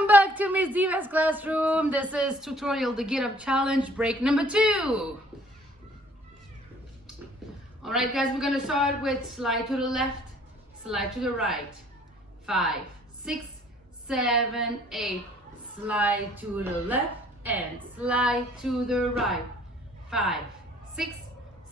Welcome back to Miss Diva's classroom. This is tutorial the Get Up Challenge break number 2. Alright guys, we're gonna start with slide to the left, slide to the right. 5, 6, 7, 8. Slide to the left and slide to the right. 5, 6,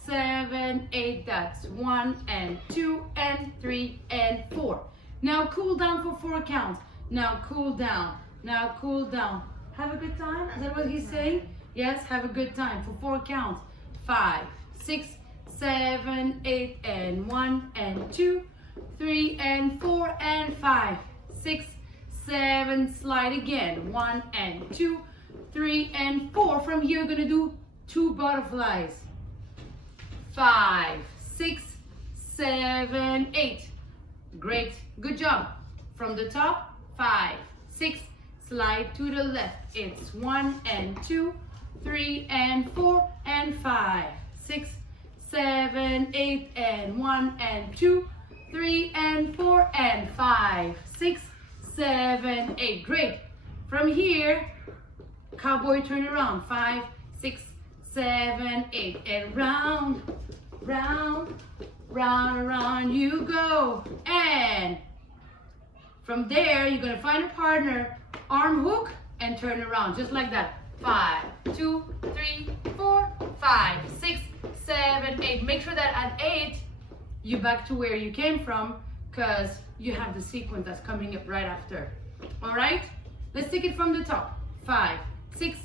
7, 8. That's 1 and 2 and 3 and 4. Now cool down for 4 counts. Now cool down. Now cool down. Have a good time. Is that what he's saying? Yes, have a good time for 4 counts. 5, 6, 7, 8 and 1 and 2, 3 and 4 and 5, 6, 7. Slide again. 1 and 2, 3 and 4. From here, we're gonna do 2 butterflies. 5, 6, 7, 8. Great. Good job. From the top, 5, 6. Slide to the left. It's 1 and 2, 3 and 4 and 5, 6, 7, 8 and 1 and 2, 3 and 4 and 5, 6, 7, 8. Great. From here, cowboy turn around. 5, 6, 7, 8. And round, round, round, around you go. And from there, you're going to find a partner, arm hook, and turn around. Just like that. 5, 2, 3, 4, 5, 6, 7, 8. Make sure that at 8, you're back to where you came from because you have the sequence that's coming up right after. All right? Let's take it from the top. 5, 6,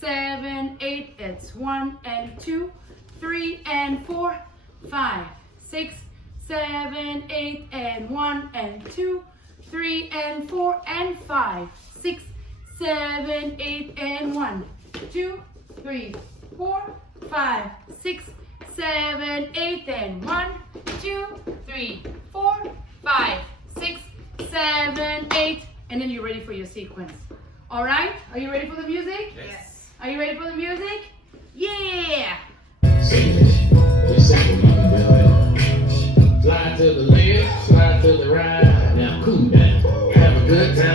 7, 8. It's 1 and 2, 3 and 4, 5, 6, 7, 8 and 1 and 2, 3 and 4 and 5, 6, 7, 8 and 1, 2, 3, 4, 5, 6, 7, 8 and 1, 2, 3, 4, 5, 6, 7, 8, and then you're ready for your sequence. All right? Are you ready for the music? Yes. Are you ready for the music? Yeah! Slide to the left, slide to the right. Now cool down, have a good time.